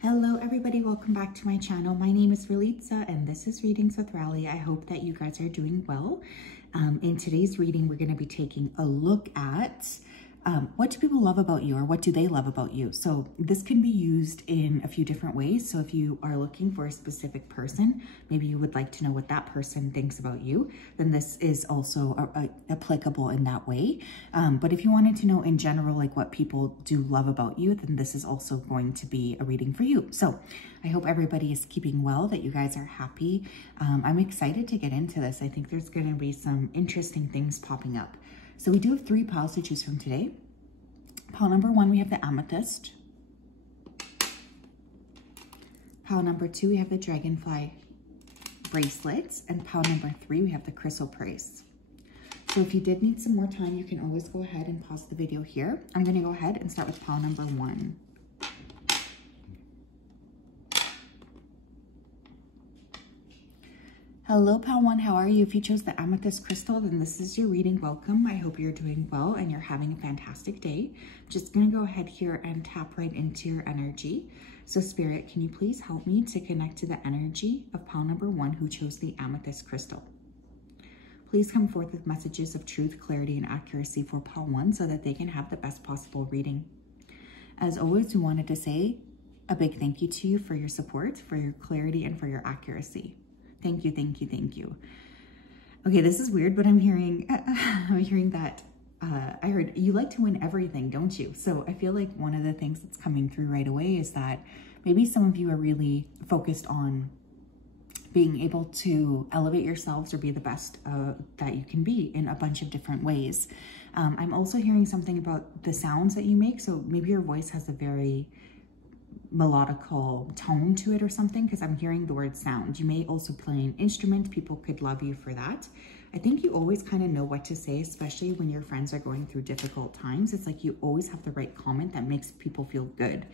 Hello everybody, welcome back to my channel. My name is Relitza and this is Readings with Rally. I hope that you guys are doing well. In today's reading, we're going to be taking a look at what do people love about you, or what do they love about you? So this can be used in a few different ways. So if you are looking for a specific person, maybe you would like to know what that person thinks about you, then this is also applicable in that way. But if you wanted to know in general, like what people do love about you, then this is also going to be a reading for you. So I hope everybody is keeping well, that you guys are happy. I'm excited to get into this. I think there's going to be some interesting things popping up. So we do have 3 piles to choose from today. Pile number 1, we have the amethyst. Pile number 2, we have the dragonfly bracelets. And pile number 3, we have the chrysoprase. So if you did need some more time, you can always go ahead and pause the video here. I'm going to go ahead and start with pile number 1. Hello, pile 1, how are you? If you chose the amethyst crystal, then this is your reading. Welcome. I hope you're doing well and you're having a fantastic day. Just going to go ahead here and tap right into your energy. So Spirit, can you please help me to connect to the energy of pile number 1 who chose the amethyst crystal? Please come forth with messages of truth, clarity, and accuracy for pile 1 so that they can have the best possible reading. As always, we wanted to say a big thank you to you for your support, for your clarity, and for your accuracy. Thank you, thank you, thank you. Okay, this is weird, but I'm hearing that I heard you like to win everything, don't you? So I feel like one of the things that's coming through right away is that maybe some of you are really focused on being able to elevate yourselves or be the best that you can be in a bunch of different ways. I'm also hearing something about the sounds that you make. So maybe your voice has a very melodical tone to it or something, because I'm hearing the word sound. You may also play an instrument. People could love you for that. I think you always kind of know what to say, especially when your friends are going through difficult times. It's like you always have the right comment that makes people feel good.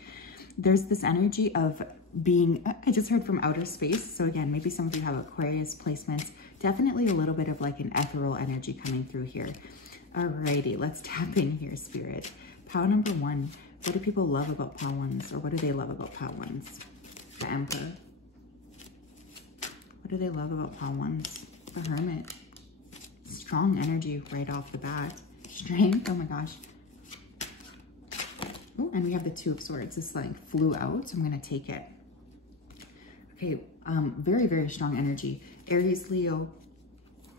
There's this energy of being, I just heard from outer space. So again, maybe some of you have Aquarius placements. Definitely a little bit of like an ethereal energy coming through here. Alrighty, let's tap in here, Spirit. Pile number 1. What do people love about pile 1s, or what do they love about pile 1s? The Emperor. What do they love about pile 1s? The Hermit. Strong energy right off the bat. Strength, oh my gosh. Oh, and we have the 2 of Swords. This like flew out, so I'm going to take it. Okay, very, very strong energy. Aries, Leo,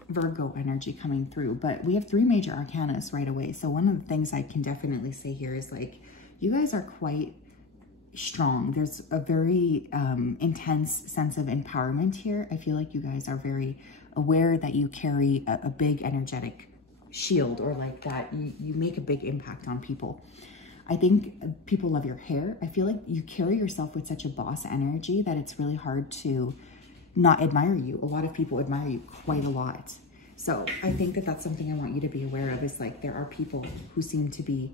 Virgo energy coming through. But we have 3 major arcanas right away. So one of the things I can definitely say here is like, you guys are quite strong. There's a very intense sense of empowerment here. I feel like you guys are very aware that you carry a big energetic shield, or like that you make a big impact on people. I think people love your hair. I feel like you carry yourself with such a boss energy that it's really hard to not admire you. A lot of people admire you quite a lot. So I think that that's something I want you to be aware of, is like there are people who seem to be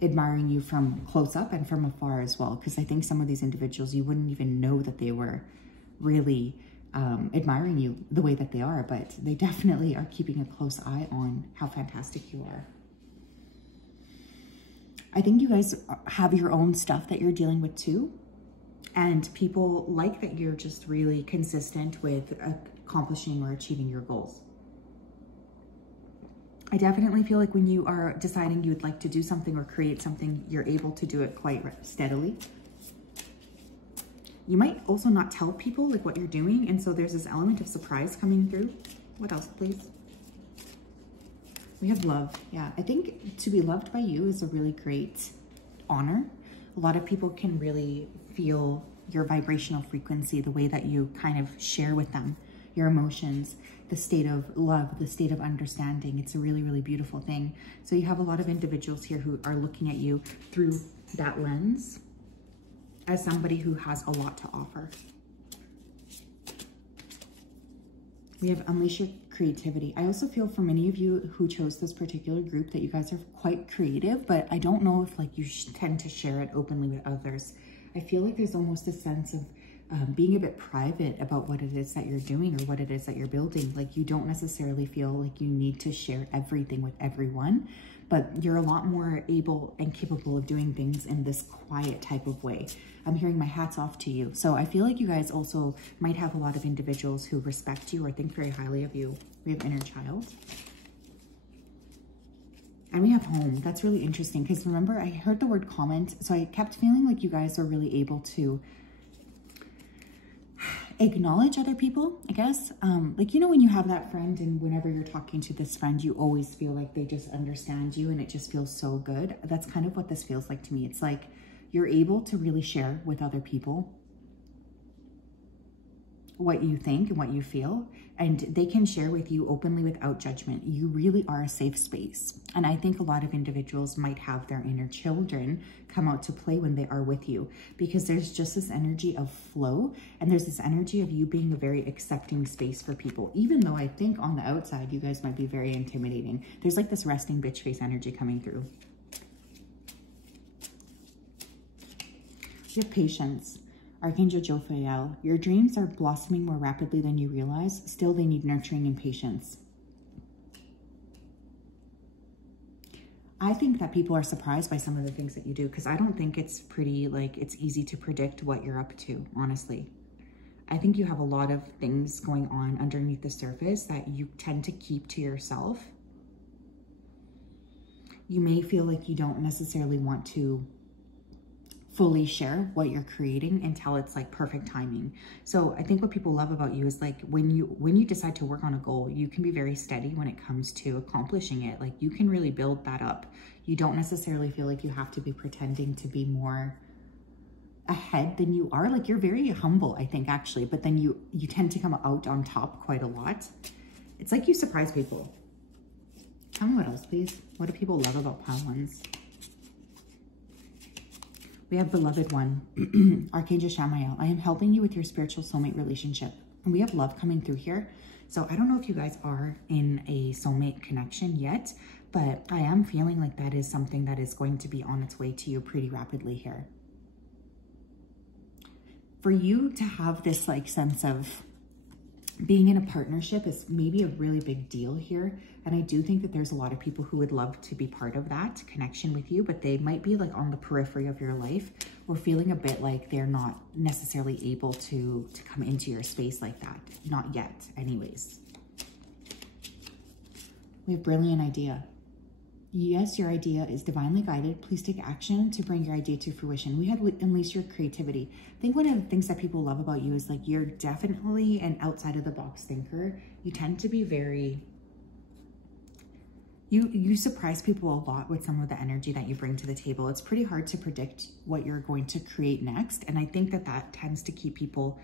admiring you from close up and from afar as well. Because I think some of these individuals, you wouldn't even know that they were really admiring you the way that they are, but they definitely are keeping a close eye on how fantastic you are. I think you guys have your own stuff that you're dealing with too. And people like that you're just really consistent with accomplishing or achieving your goals. I definitely feel like when you are deciding you would like to do something or create something, you're able to do it quite steadily. You might also not tell people like what you're doing, and so there's this element of surprise coming through. What else, please? We have love. Yeah, I think to be loved by you is a really great honor. A lot of people can really feel your vibrational frequency, the way that you kind of share with them your emotions, the state of love, the state of understanding. It's a really, really beautiful thing. So you have a lot of individuals here who are looking at you through that lens as somebody who has a lot to offer. We have unleash your creativity. I also feel for many of you who chose this particular group that you guys are quite creative, but I don't know if like you tend to share it openly with others. I feel like there's almost a sense of being a bit private about what it is that you're doing or what it is that you're building. Like you don't necessarily feel like you need to share everything with everyone, but you're a lot more able and capable of doing things in this quiet type of way. I'm hearing my hats off to you. So I feel like you guys also might have a lot of individuals who respect you or think very highly of you. We have inner child. And we have home. That's really interesting because remember, I heard the word comment. So I kept feeling like you guys are really able to acknowledge other people, I guess. Like, you know, when you have that friend and whenever you're talking to this friend, you always feel like they just understand you and it just feels so good. That's kind of what this feels like to me. It's like you're able to really share with other people what you think and what you feel, and they can share with you openly without judgment. You really are a safe space. And I think a lot of individuals might have their inner children come out to play when they are with you, because there's just this energy of flow, and there's this energy of you being a very accepting space for people, even though I think on the outside, you guys might be very intimidating. There's like this resting bitch face energy coming through. You have patience. Archangel Jophiel, your dreams are blossoming more rapidly than you realize. Still, they need nurturing and patience. I think that people are surprised by some of the things that you do, because I don't think it's pretty, like, it's easy to predict what you're up to, honestly. I think you have a lot of things going on underneath the surface that you tend to keep to yourself. You may feel like you don't necessarily want to fully share what you're creating until it's like perfect timing. So I think what people love about you is like when you decide to work on a goal, you can be very steady when it comes to accomplishing it. Like you can really build that up. You don't necessarily feel like you have to be pretending to be more ahead than you are. Like you're very humble, I think, actually, but then you tend to come out on top quite a lot. It's like you surprise people. Tell me what else, please. What do people love about pile ones? We have beloved one, Archangel Shamael. I am helping you with your spiritual soulmate relationship. And we have love coming through here. So I don't know if you guys are in a soulmate connection yet, but I am feeling like that is something that is going to be on its way to you pretty rapidly here. For you to have this like sense of being in a partnership is maybe a really big deal here. And I do think that there's a lot of people who would love to be part of that connection with you, but they might be like on the periphery of your life or feeling a bit like they're not necessarily able to come into your space like that. Not yet, anyways. We have brilliant idea. Yes, your idea is divinely guided. Please take action to bring your idea to fruition. We had unleash your creativity. I think one of the things that people love about you is like you're definitely an outside of the box thinker. You tend to be very, you surprise people a lot with some of the energy that you bring to the table. It's pretty hard to predict what you're going to create next. And I think that that tends to keep people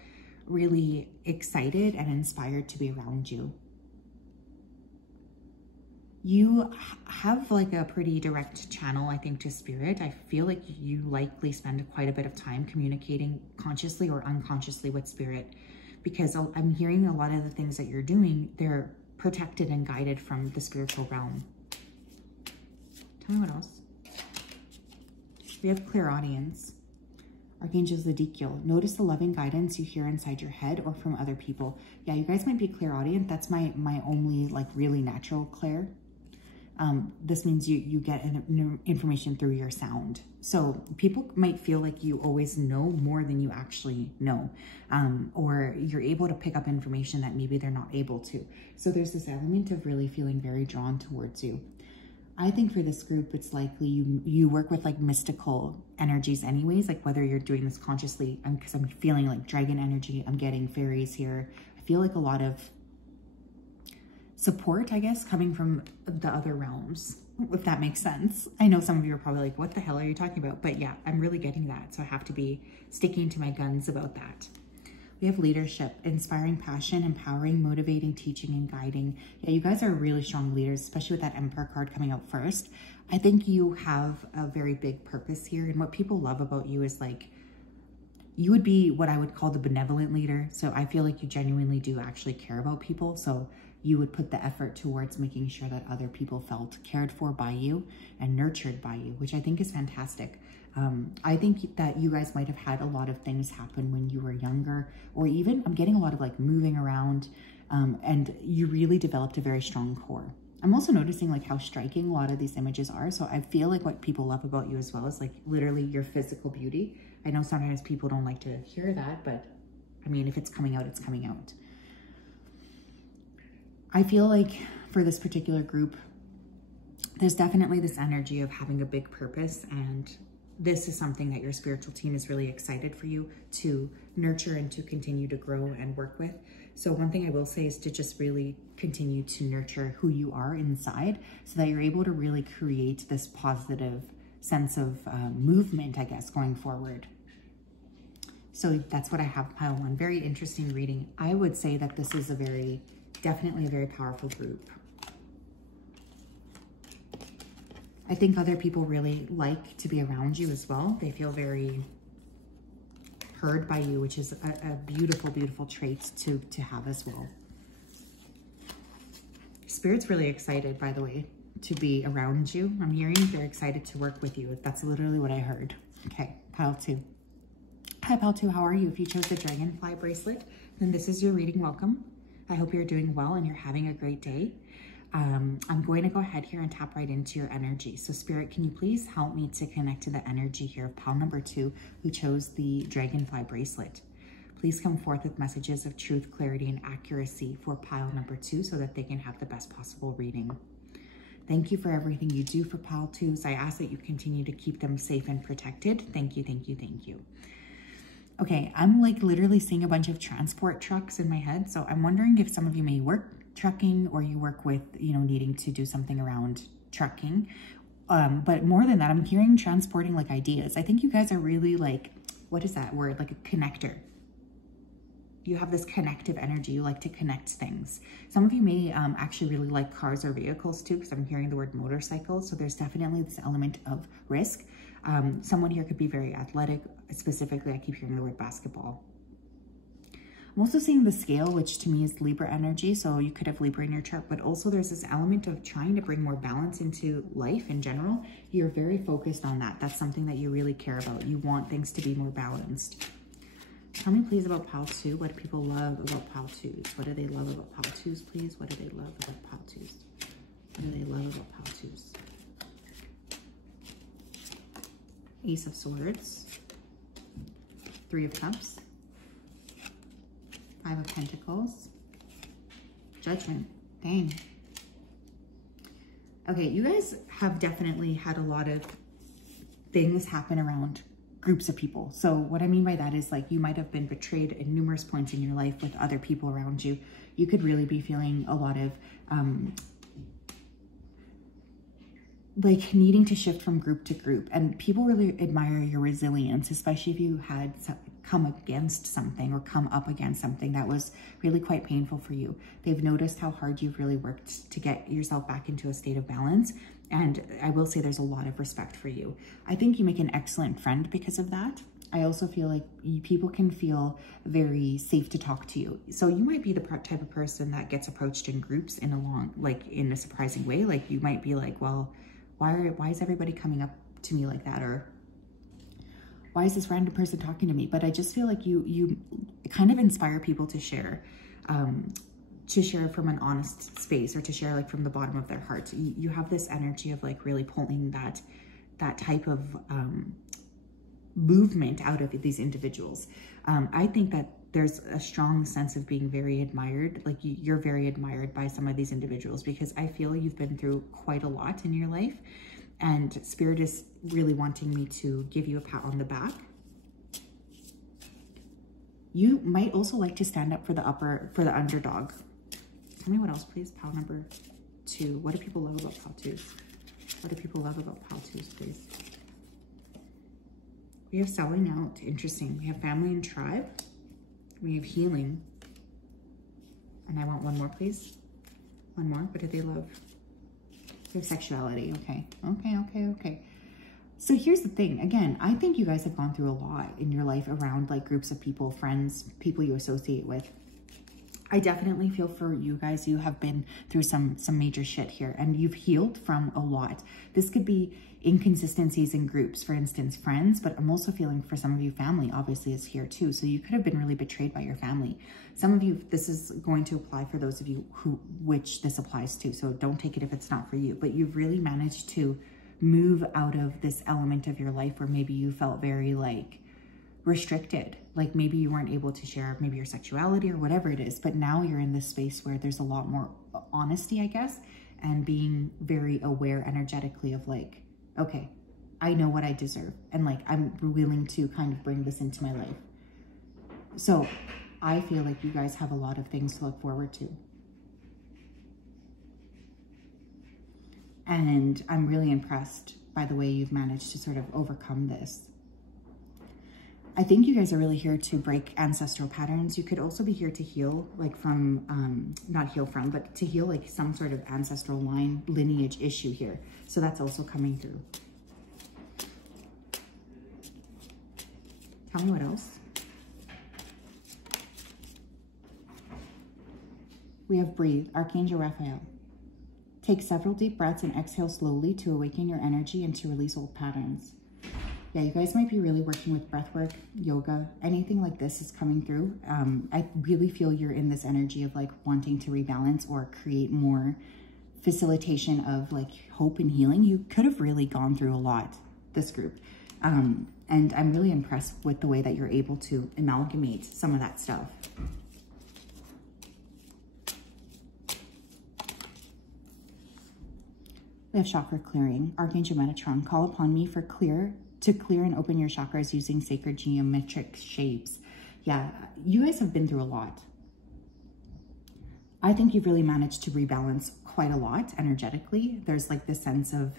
really excited and inspired to be around you. You have like a pretty direct channel, I think, to spirit. I feel like you likely spend quite a bit of time communicating consciously or unconsciously with spirit, because I'm hearing a lot of the things that you're doing, they're protected and guided from the spiritual realm. Tell me what else. We have clairaudience. Archangel Zedekiel, notice the loving guidance you hear inside your head or from other people. Yeah, you guys might be clairaudient. That's my only like really natural clair. This means you get information through your sound. So people might feel like you always know more than you actually know, or you're able to pick up information that maybe they're not able to. So there's this element of really feeling very drawn towards you. I think for this group, it's likely you work with like mystical energies anyways, like whether you're doing this consciously, because I'm feeling like dragon energy, I'm getting fairies here. I feel like a lot of support, I guess, coming from the other realms, if that makes sense. I know some of you are probably like, what the hell are you talking about? But yeah, I'm really getting that. So I have to be sticking to my guns about that. We have leadership, inspiring passion, empowering, motivating, teaching, and guiding. Yeah, you guys are really strong leaders, especially with that Emperor card coming out first. I think you have a very big purpose here. And what people love about you is like, you would be what I would call the benevolent leader. So I feel like you genuinely do actually care about people. So you would put the effort towards making sure that other people felt cared for by you and nurtured by you, which I think is fantastic. I think that you guys might have had a lot of things happen when you were younger, or even I'm getting a lot of like moving around, and you really developed a very strong core. I'm also noticing like how striking a lot of these images are. So I feel like what people love about you as well is like literally your physical beauty. I know sometimes people don't like to hear that, but I mean, if it's coming out, it's coming out. I feel like for this particular group, there's definitely this energy of having a big purpose, and this is something that your spiritual team is really excited for you to nurture and to continue to grow and work with. So one thing I will say is to just really continue to nurture who you are inside so that you're able to really create this positive sense of movement, I guess, going forward. So that's what I have pile 1. Very interesting reading. I would say that this is definitely a very powerful group. I think other people really like to be around you as well. They feel very heard by you, which is a beautiful, beautiful trait to have as well. Spirit's really excited, by the way, to be around you. I'm hearing they're excited to work with you. That's literally what I heard. Okay, pile 2. Hi, pile 2, how are you? If you chose the dragonfly bracelet, then this is your reading. Welcome. I hope you're doing well and you're having a great day. I'm going to go ahead here and tap right into your energy. So Spirit, can you please help me to connect to the energy here of pile number 2 who chose the dragonfly bracelet? Please come forth with messages of truth, clarity, and accuracy for pile number 2 so that they can have the best possible reading. Thank you for everything you do for pile 2s. I ask that you continue to keep them safe and protected. Thank you, thank you, thank you. Okay, I'm like literally seeing a bunch of transport trucks in my head. So I'm wondering if some of you may work trucking or you work with, you know, needing to do something around trucking. But more than that, I'm hearing transporting like ideas. I think you guys are really like, what is that word? Like a connector. You have this connective energy. You like to connect things. Some of you may actually really like cars or vehicles too, because I'm hearing the word motorcycle. So there's definitely this element of risk. Someone here could be very athletic. Specifically, I keep hearing the word basketball. I'm also seeing the scale, which to me is Libra energy. So you could have Libra in your chart, but also there's this element of trying to bring more balance into life in general. You're very focused on that. That's something that you really care about. You want things to be more balanced. Tell me please about pile 2. What do people love about pile 2s? What do they love about pile 2s, please? What do they love about pile 2s? What do they love about pile 2s? Ace of Swords. 3 of Cups. 5 of Pentacles. Judgment. Dang. Okay, you guys have definitely had a lot of things happen around groups of people. So what I mean by that is like you might have been betrayed at numerous points in your life with other people around you. You could really be feeling a lot of like needing to shift from group to group, and people really admire your resilience, especially if you had come against something or come up against something that was really quite painful for you. They've noticed how hard you've really worked to get yourself back into a state of balance. And I will say there's a lot of respect for you. I think you make an excellent friend because of that. I also feel like people can feel very safe to talk to you. So you might be the type of person that gets approached in groups in a surprising way. Like you might be like, well, why is everybody coming up to me like that? Or why is this random person talking to me? But I just feel like you kind of inspire people to share from an honest space, or to share like from the bottom of their heart. You have this energy of like really pulling that type of movement out of these individuals. I think that there's a strong sense of being very admired. Like you're very admired by some of these individuals, because I feel you've been through quite a lot in your life, and Spirit is really wanting me to give you a pat on the back. You might also like to stand up for the underdog. Tell me what else, please. Pile number 2. What do people love about pile 2s? What do people love about pile 2s, please? We have selling out. Interesting. We have family and tribe. We have healing. And I want one more, please. One more. What do they love? Their sexuality. Okay. Okay. So here's the thing. Again, I think you guys have gone through a lot in your life around like groups of people, friends, people you associate with. I definitely feel for you guys. You have been through some major shit here, and you've healed from a lot. This could be inconsistencies in groups, for instance, friends, but I'm also feeling for some of you, family obviously is here too. So you could have been really betrayed by your family. Some of you, this is going to apply for those of you which this applies to. So don't take it if it's not for you, but you've really managed to move out of this element of your life where maybe you felt very like restricted, like maybe you weren't able to share maybe your sexuality or whatever it is, but now you're in this space where there's a lot more honesty, I guess, and being very aware energetically of like, okay, I know what I deserve, and like I'm willing to kind of bring this into my life. So I feel like you guys have a lot of things to look forward to. And I'm really impressed by the way you've managed to sort of overcome this. I think you guys are really here to break ancestral patterns. You could also be here to heal, like from, not heal from, but to heal like some sort of ancestral line lineage issue here. So that's also coming through. Tell me what else. We have breathe, Archangel Raphael. Take several deep breaths and exhale slowly to awaken your energy and to release old patterns. Yeah, you guys might be really working with breath work, yoga, anything like this is coming through. I really feel you're in this energy of like wanting to rebalance or create more facilitation of like hope and healing. You could have really gone through a lot, this group. And I'm really impressed with the way that you're able to amalgamate some of that stuff. We have chakra clearing, Archangel Metatron. Call upon me for to clear and open your chakras using sacred geometric shapes. Yeah, you guys have been through a lot. I think you've really managed to rebalance quite a lot energetically. There's like this sense of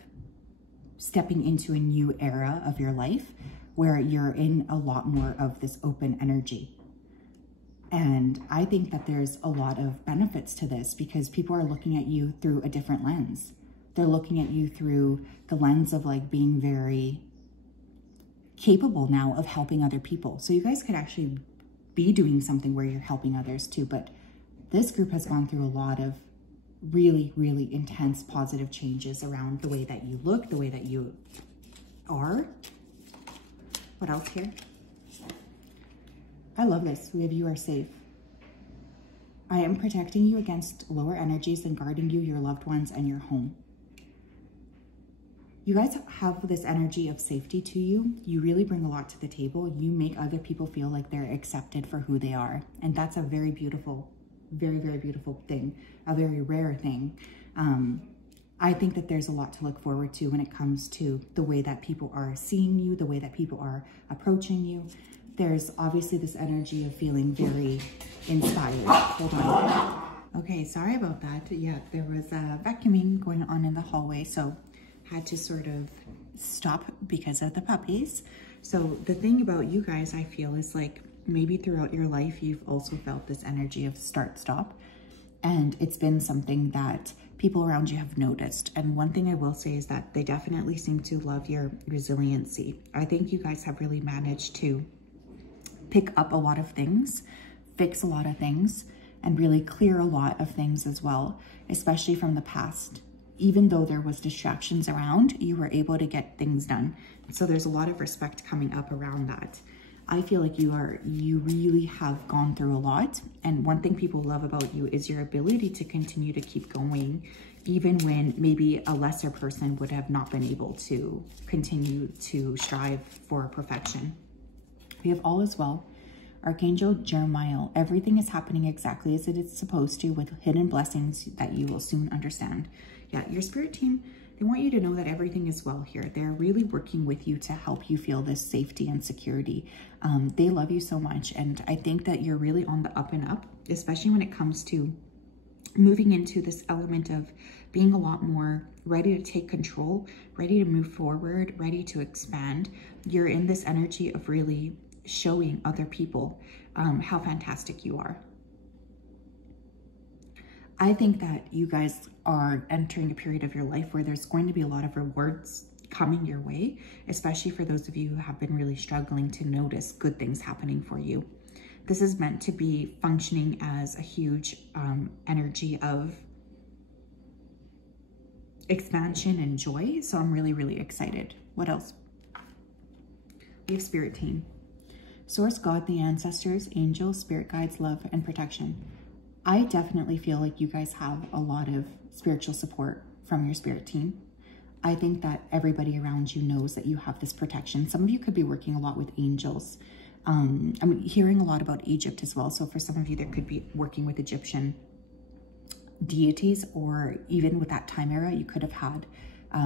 stepping into a new era of your life where you're in a lot more of this open energy. And I think that there's a lot of benefits to this because people are looking at you through a different lens. They're looking at you through the lens of like being very capable now of helping other people. So you guys could actually be doing something where you're helping others too. But this group has gone through a lot of really, really intense positive changes around the way that you look, the way that you are. What else here? I love this. We have you are safe. I am protecting you against lower energies and guarding you, your loved ones, and your home. You guys have this energy of safety to you. You really bring a lot to the table. You make other people feel like they're accepted for who they are. And that's a very beautiful, very, very beautiful thing, a very rare thing. I think that there's a lot to look forward to when it comes to the way that people are seeing you, the way that people are approaching you. There's obviously this energy of feeling very inspired. Hold on. Okay, sorry about that. Yeah, there was vacuuming going on in the hallway, so had to sort of stop because of the puppies. So the thing about you guys, I feel, is like maybe throughout your life, you've also felt this energy of start, stop. And it's been something that people around you have noticed. And one thing I will say is that they definitely seem to love your resiliency. I think you guys have really managed to pick up a lot of things, fix a lot of things, and really clear a lot of things as well, especially from the past. Even though there was distractions around, you were able to get things done. So there's a lot of respect coming up around that. I feel like you really have gone through a lot. And one thing people love about you is your ability to continue to keep going, even when maybe a lesser person would have not been able to continue to strive for perfection. We have all is well. Archangel Jeremiah, everything is happening exactly as it is supposed to, with hidden blessings that you will soon understand. Yeah, your spirit team, they want you to know that everything is well here. They're really working with you to help you feel this safety and security. They love you so much. And I think that you're really on the up and up, especially when it comes to moving into this element of being a lot more ready to take control, ready to move forward, ready to expand. You're in this energy of really showing other people how fantastic you are. I think that you guys are entering a period of your life where there's going to be a lot of rewards coming your way, especially for those of you who have been really struggling to notice good things happening for you. This is meant to be functioning as a huge energy of expansion and joy. So I'm really, really excited. What else? We have spirit team. Source, God, the ancestors, angels, spirit guides, love, and protection. I definitely feel like you guys have a lot of spiritual support from your spirit team. I think that everybody around you knows that you have this protection. Some of you could be working a lot with angels. I'm hearing a lot about Egypt as well. So for some of you, there could be working with Egyptian deities, or even with that time era, you could have had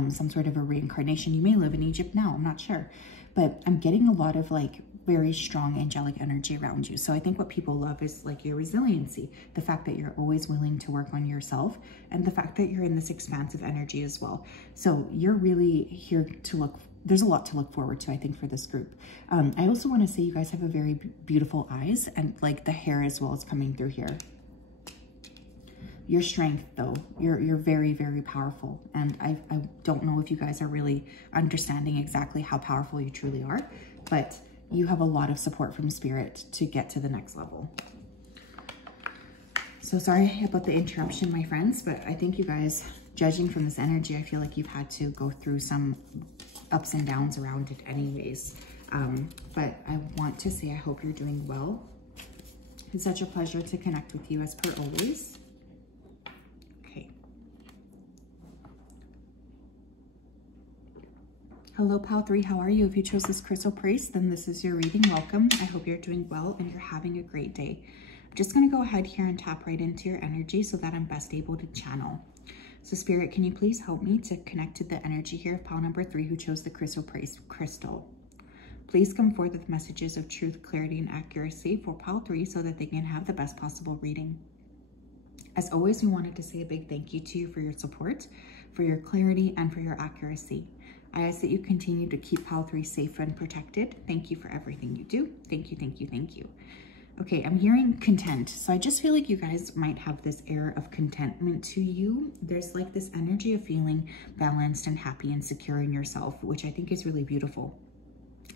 some sort of a reincarnation. You may live in Egypt now, I'm not sure. But I'm getting a lot of like very strong angelic energy around you. So I think what people love is like your resiliency, the fact that you're always willing to work on yourself, and the fact that you're in this expansive energy as well. So you're really here to look, there's a lot to look forward to, I think, for this group. I also want to say you guys have a very beautiful eyes, and like the hair as well is coming through here. Your strength, though, you're very, very powerful. And I don't know if you guys are really understanding exactly how powerful you truly are, but you have a lot of support from spirit to get to the next level. So sorry about the interruption, my friends, but I think you guys, judging from this energy, I feel like you've had to go through some ups and downs around it anyways. But I want to say I hope you're doing well. It's such a pleasure to connect with you as per always. Hello, Pal 3, how are you? If you chose this crystal praise, then this is your reading. Welcome. I hope you're doing well and you're having a great day. I'm just going to go ahead here and tap right into your energy so that I'm best able to channel. So Spirit, can you please help me to connect to the energy here of Pal number 3 who chose the crystal praise crystal. Please come forth with messages of truth, clarity, and accuracy for Pal 3 so that they can have the best possible reading. As always, we wanted to say a big thank you to you for your support, for your clarity, and for your accuracy. I ask that you continue to keep Pal 3 safe and protected. Thank you for everything you do. Thank you, thank you, thank you. Okay, I'm hearing content. So I just feel like you guys might have this air of contentment to you. There's like this energy of feeling balanced and happy and secure in yourself, which I think is really beautiful.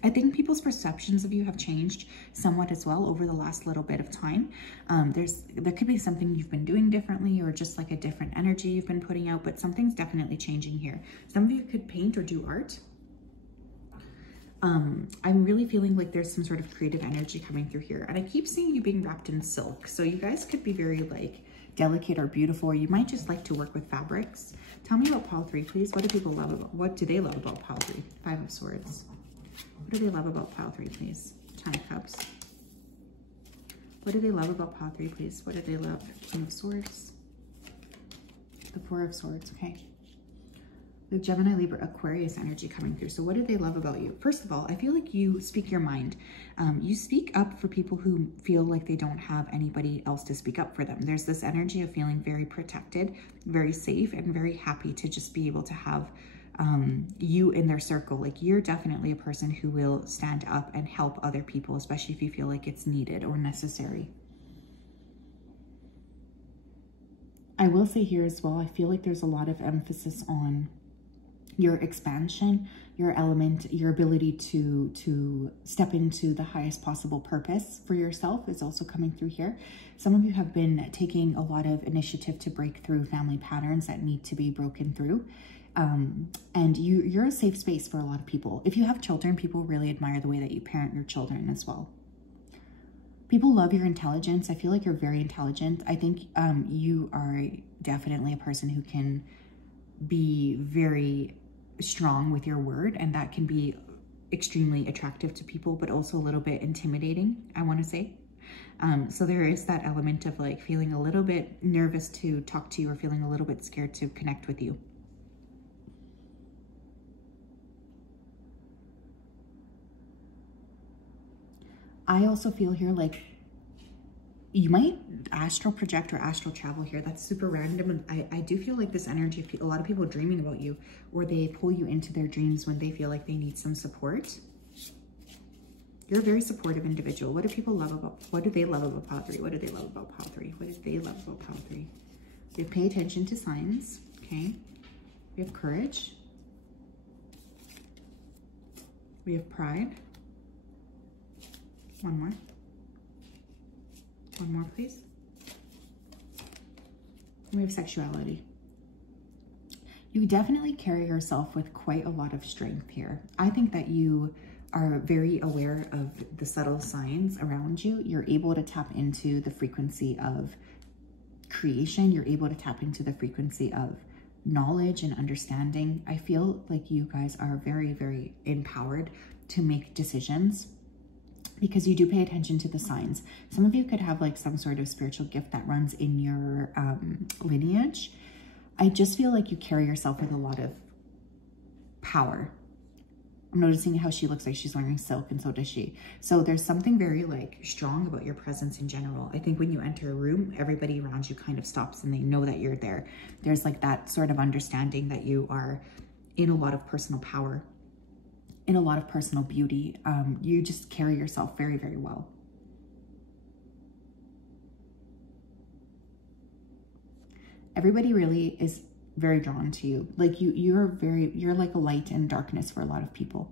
I think people's perceptions of you have changed somewhat as well over the last little bit of time. There could be something you've been doing differently, or just like a different energy you've been putting out, but something's definitely changing here. Some of you could paint or do art. I'm really feeling like there's some sort of creative energy coming through here. And I keep seeing you being wrapped in silk. So you guys could be very like delicate or beautiful, or you might just like to work with fabrics. Tell me about Pal 3, please. What do people love about, what do they love about Pal 3? 5 of Swords. What do they love about Pal 3, please? 10 of Cups. What do they love about Pal 3, please? What do they love? King of Swords. The 4 of Swords, okay. The Gemini, Libra, Aquarius energy coming through. So what do they love about you? First of all, I feel like you speak your mind. You speak up for people who feel like they don't have anybody else to speak up for them. There's this energy of feeling very protected, very safe, and very happy to just be able to have you in their circle. Like, you're definitely a person who will stand up and help other people, especially if you feel like it's needed or necessary. I will say here as well, I feel like there's a lot of emphasis on your expansion, your element, your ability to step into the highest possible purpose for yourself is also coming through here. Some of you have been taking a lot of initiative to break through family patterns that need to be broken through. And you're a safe space for a lot of people. If you have children, people really admire the way that you parent your children as well. People love your intelligence. I feel like you're very intelligent. I think you are definitely a person who can be very strong with your word, and that can be extremely attractive to people, but also a little bit intimidating, I want to say. So there is that element of like feeling a little bit nervous to talk to you, or feeling a little bit scared to connect with you. I also feel here like you might astral project or astral travel here. That's super random. And I do feel like this energy, a lot of people dreaming about you, or they pull you into their dreams when they feel like they need some support. You're a very supportive individual. What do people love about, what do they love about Pal 3? What do they love about Pal 3? What do they love about Pal 3? We have pay attention to signs, okay? We have courage. We have pride. One more. One more, please. We have sexuality. You definitely carry yourself with quite a lot of strength here. I think that you are very aware of the subtle signs around you. You're able to tap into the frequency of creation. You're able to tap into the frequency of knowledge and understanding. I feel like you guys are very, very empowered to make decisions because you do pay attention to the signs. Some of you could have like some sort of spiritual gift that runs in your lineage. I just feel like you carry yourself with a lot of power. I'm noticing how she looks like she's wearing silk, and so does she. So there's something very like strong about your presence in general. I think when you enter a room, everybody around you kind of stops and they know that you're there. There's like that sort of understanding that you are in a lot of personal power, in a lot of personal beauty. You just carry yourself very, very well. Everybody really is very drawn to you. Like you're like a light in darkness for a lot of people.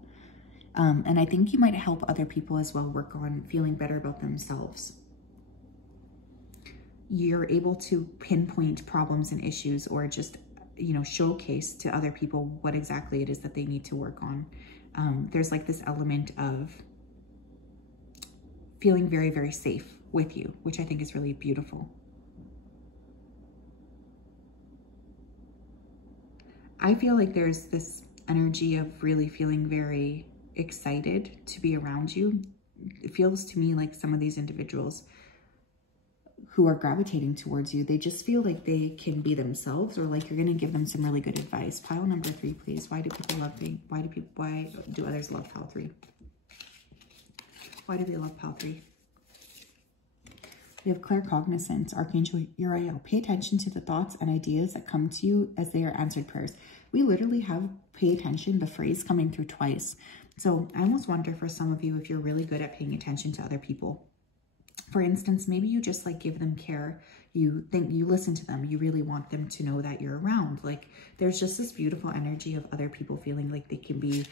And I think you might help other people as well work on feeling better about themselves. You're able to pinpoint problems and issues, or just, you know, showcase to other people what exactly it is that they need to work on. There's like this element of feeling very, very safe with you, which I think is really beautiful. I feel like there's this energy of really feeling very excited to be around you. It feels to me like some of these individuals who are gravitating towards you, they just feel like they can be themselves, or like you're going to give them some really good advice. Pile number 3, please. Why do people love me? Why do others love pile 3? Why do they love pile 3? We have claircognizance, Archangel Uriel. Pay attention to the thoughts and ideas that come to you as they are answered prayers. We literally have pay attention, the phrase coming through twice. So I almost wonder for some of you if you're really good at paying attention to other people. For instance, maybe you just like give them care. You think you listen to them. You really want them to know that you're around. Like there's just this beautiful energy of other people feeling like they can be,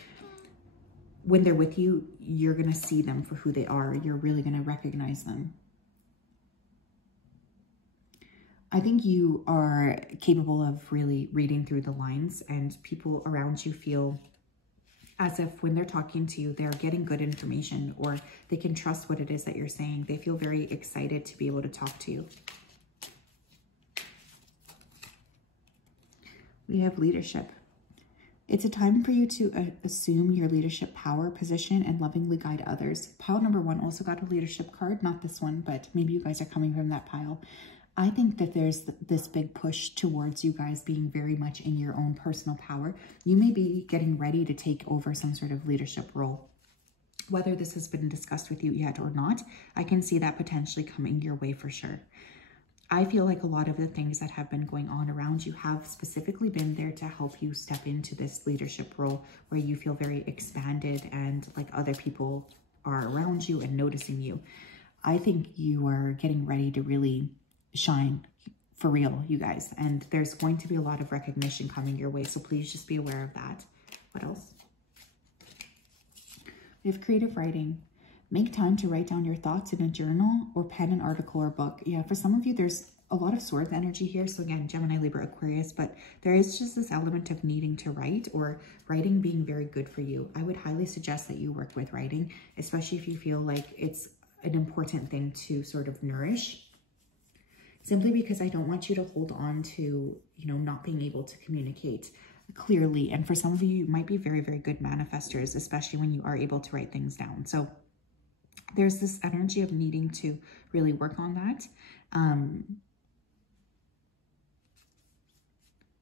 when they're with you, you're going to see them for who they are. You're really going to recognize them. I think you are capable of really reading through the lines, and people around you feel as if when they're talking to you, they're getting good information, or they can trust what it is that you're saying. They feel very excited to be able to talk to you. We have leadership. It's a time for you to assume your leadership power, position, and lovingly guide others. Pile number 1 also got a leadership card. Not this one, but maybe you guys are coming from that pile. I think that there's this big push towards you guys being very much in your own personal power. You may be getting ready to take over some sort of leadership role. Whether this has been discussed with you yet or not, I can see that potentially coming your way for sure. I feel like a lot of the things that have been going on around you have specifically been there to help you step into this leadership role where you feel very expanded and like other people are around you and noticing you. I think you are getting ready to really shine for real, you guys, and there's going to be a lot of recognition coming your way, so please just be aware of that. What else? We have creative writing. Make time to write down your thoughts in a journal or pen an article or book. Yeah, for some of you, there's a lot of swords energy here. So again, Gemini, Libra, Aquarius, but there is just this element of needing to write, or writing being very good for you. I would highly suggest that you work with writing, especially if you feel like it's an important thing to sort of nourish. Simply because I don't want you to hold on to, you know, not being able to communicate clearly. And for some of you, you might be very, very good manifestors, especially when you are able to write things down. So there's this energy of needing to really work on that.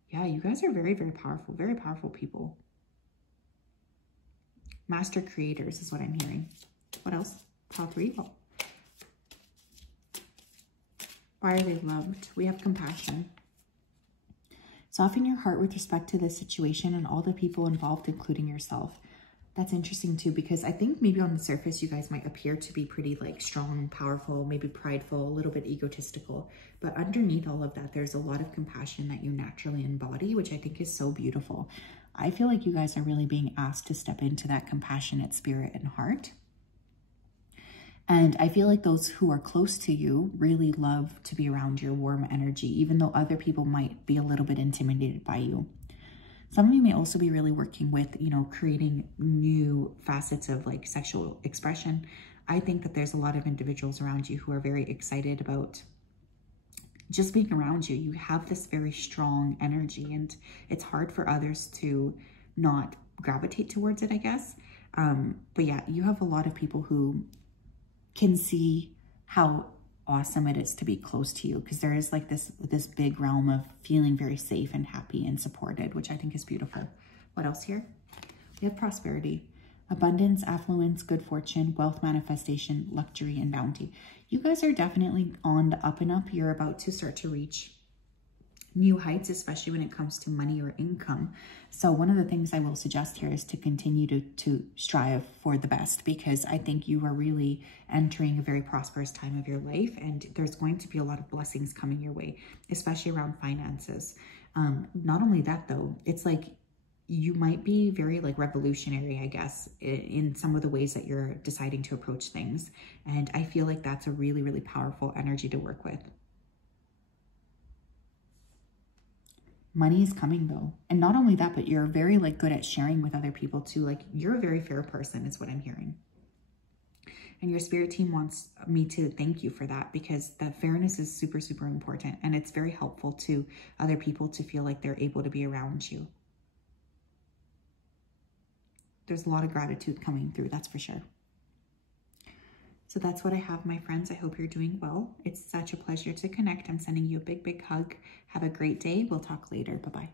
Yeah, you guys are very, very powerful people. Master creators is what I'm hearing. What else? Pile 3. Oh. Why are they loved? We have compassion. Soften your heart with respect to this situation and all the people involved, including yourself. That's interesting too, because I think maybe on the surface, you guys might appear to be pretty like strong, powerful, maybe prideful, a little bit egotistical. But underneath all of that, there's a lot of compassion that you naturally embody, which I think is so beautiful. I feel like you guys are really being asked to step into that compassionate spirit and heart. And I feel like those who are close to you really love to be around your warm energy, even though other people might be a little bit intimidated by you. Some of you may also be really working with, you know, creating new facets of like sexual expression. I think that there's a lot of individuals around you who are very excited about just being around you. You have this very strong energy, and it's hard for others to not gravitate towards it, I guess. But yeah, you have a lot of people who can see how awesome it is to be close to you, because there is like this big realm of feeling very safe and happy and supported, which I think is beautiful. What else here? We have prosperity, abundance, affluence, good fortune, wealth manifestation, luxury, and bounty. You guys are definitely on the up and up. You're about to start to reach new heights, especially when it comes to money or income. So one of the things I will suggest here is to continue to strive for the best, because I think you are really entering a very prosperous time of your life, and there's going to be a lot of blessings coming your way, especially around finances. Not only that though, it's like you might be very like revolutionary, I guess, in some of the ways that you're deciding to approach things. And I feel like that's a really, really powerful energy to work with. Money is coming though. And not only that, but you're very like good at sharing with other people too. Like you're a very fair person is what I'm hearing. And your spirit team wants me to thank you for that, because that fairness is super, super important. And it's very helpful to other people to feel like they're able to be around you. There's a lot of gratitude coming through, that's for sure. So that's what I have, my friends. I hope you're doing well. It's such a pleasure to connect. I'm sending you a big, big hug. Have a great day. We'll talk later. Bye-bye.